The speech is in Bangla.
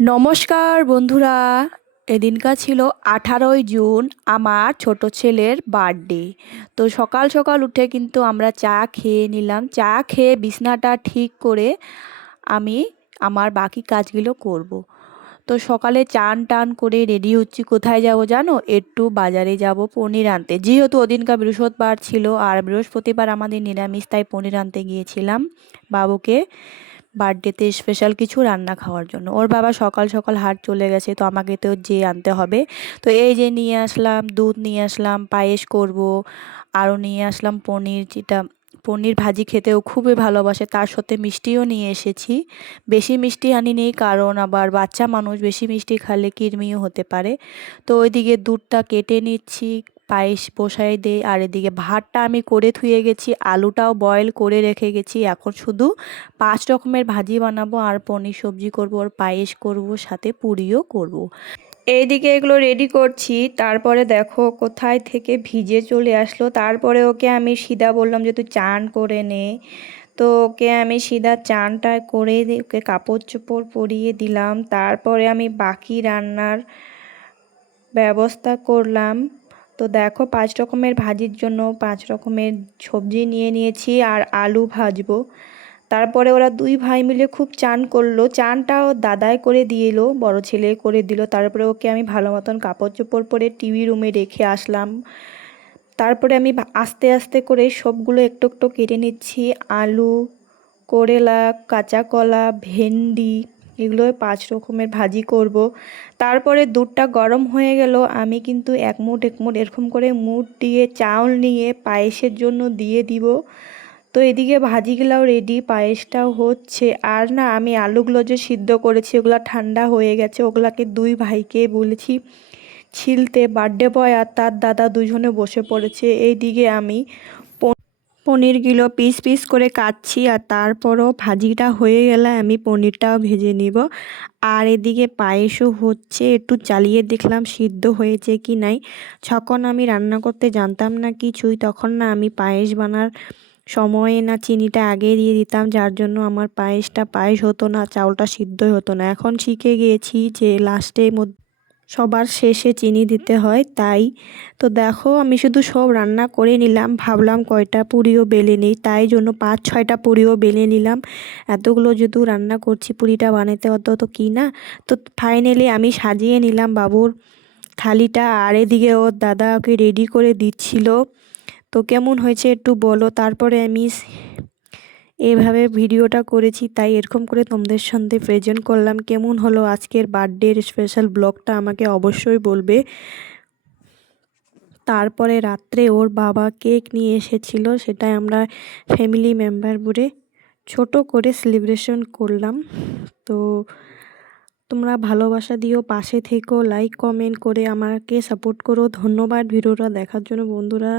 নমস্কার বন্ধুরা, এদিনকার ছিল 18ই জুন, আমার ছোট ছেলের বার্থডে। তো সকাল সকাল উঠে কিন্তু আমরা চা খেয়ে নিলাম। চা খেয়ে বিছনাটা ঠিক করে আমি আমার বাকি কাজগুলো করব। তো সকালে চান টান করে রেডি হচ্ছি। কোথায় যাব জানো? একটু বাজারে যাব পনির আনতে, যেহেতু ওদিনকার বৃহস্পতিবার ছিল আর বৃহস্পতিবার আমাদের নিরামিষ, তাই পনির আনতে গিয়েছিলাম বাবুকে বার্থডেতে স্পেশাল কিছু রান্না খাওয়ার জন্য। ওর বাবা সকাল সকাল হাট চলে গেছে, তো আমাকে তো যেয়ে আনতে হবে। তো এই যে নিয়ে আসলাম দুধ, নিয়ে আসলাম পায়েস করব, আরও নিয়ে আসলাম পনির, যেটা পনির ভাজি খেতেও খুবই ভালোবাসে, তার সাথে মিষ্টিও নিয়ে এসেছি। বেশি মিষ্টি আনিনি, কারণ আবার বাচ্চা মানুষ বেশি মিষ্টি খেলে কৃমিও হতে পারে। তো ওইদিকে দুধটা কেটে নিচ্ছি, পায়েস বসাই দেই, আর এদিকে ভাতটা আমি করে ধুয়ে গেছি, আলুটাও বয়েল করে রেখে গেছি। এখন শুধু 5 রকমের ভাজি বানাবো, আর পনির সবজি করব, আর পায়েস করব, সাথে পুরিও করব। এইদিকে এগুলো রেডি করছি, তারপরে দেখো কোথায় থেকে ভিজে চলে আসলো। তারপরে ওকে আমি সিধা বললাম যে তুই চান করে নে। তো ওকে আমি সিধা চানটা করে ওকে কাপড় চোপড় পরিয়ে দিলাম। তারপরে আমি বাকি রান্নার ব্যবস্থা করলাম। তো দেখো 5 রকমের ভাজির জন্য 5 রকমের সবজি নিয়ে নিয়েছি, আর আলু ভাজবো। তারপরে ওরা দুই ভাই মিলে খুব চান করলো। চানটাও দাদাই করে দিয়ে এলো, বড় ছেলে করে দিল। তারপরে ওকে আমি ভালো মতন কাপড় চোপড় পরে টিভি রুমে রেখে আসলাম। তারপরে আমি আস্তে আস্তে করে সবগুলো একটু একটু কেটে নিচ্ছি। আলু, করলা, কাঁচা কলা, ভেন্ডি, এগুলো 5 রকমের ভাজি করব। তারপরে দুধটা গরম হয়ে গেল, আমি কিন্তু এক মুঠ এরকম করে মুঠ দিয়ে চাউল নিয়ে পায়েসের জন্য দিয়ে দিব। তো এদিকে ভাজিগুলাও রেডি, পায়েসটাও হচ্ছে। আর না, আমি আলুগুলো যে সিদ্ধ করেছি ওগুলো ঠান্ডা হয়ে গেছে, ওগুলাকে দুই ভাইকে বলেছি ছিলতে। বার্থডে বয় আর তার দাদা দুজনে বসে পড়েছে। এইদিকে আমি পনিরগুলো পিস পিস করে কাটছি, আর তারপরও ভাজিটা হয়ে গেলে আমি পনিরটাও ভেজে নিব। আর এদিকে পায়েসও হচ্ছে, একটু চালিয়ে দেখলাম সিদ্ধ হয়েছে কি নাই। যখন আমি রান্না করতে জানতাম না কিছুই, তখন না আমি পায়েস বানার সময়ে না চিনিটা আগে দিয়ে দিতাম, যার জন্য আমার পায়েস হতো না, চাউলটা সিদ্ধই হতো না। এখন শিখে গিয়েছি যে লাস্টের মধ্যে সবার শেষে চিনি দিতে হয়, তাই। তো দেখো আমি শুধু সব রান্না করে নিলাম, ভাবলাম কয়টা পুরিও বেলে নিই, তাই জন্য 5-6টা পুরিও বেলে নিলাম। এতগুলো যেহেতু রান্না করছি, পুরিটা বানাতে অত তো কি না। তো ফাইনালি আমি সাজিয়ে নিলাম বাবুর থালিটা, আর এদিকে ওর দাদা ওকে রেডি করে দিচ্ছিল। তো কেমন হয়েছে একটু বলো। তারপরে আমি এইভাবে ভিডিওটা করেছি, তাই এরকম করে তোমাদের সাথে প্রেজেন্ট করলাম। কেমন হলো আজকের বার্থডের স্পেশাল ব্লগটা আমাকে অবশ্যই বলবে। তারপরে রাত্রে ওর বাবা কেক নিয়ে এসেছিল, সেটাই আমরা ফ্যামিলি মেম্বার বলে ছোট করে সেলিব্রেশন করলাম। তো তোমরা ভালোবাসা দিও, পাশে থেকো, লাইক কমেন্ট করে আমাকে সাপোর্ট করো। ধন্যবাদ ভিডিওটা দেখার জন্য বন্ধুরা।